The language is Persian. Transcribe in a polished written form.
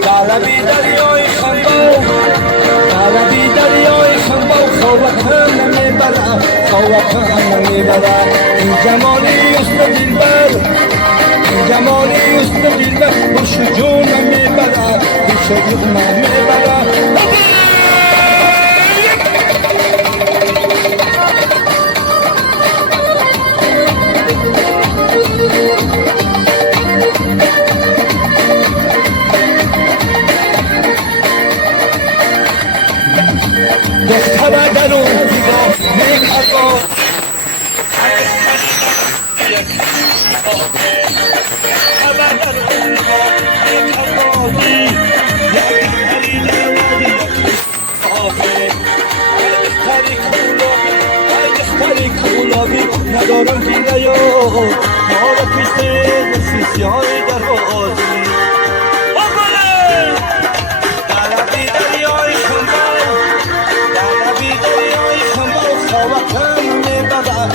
طلبی دریای خنبال طلبی دریای خنبال خوابکم نمیبرم خوابکم نمیبرم این جمالی است دلبر این جمالی است دلبر خوش جونم میبرم خوش جونم میبرم دختر درون دیوار میکردم ندارم دیگه یا ما را پیسته سیسی های در بازی طلبی دریای خنبال طلبی دریای خنبال خوابکم میبرم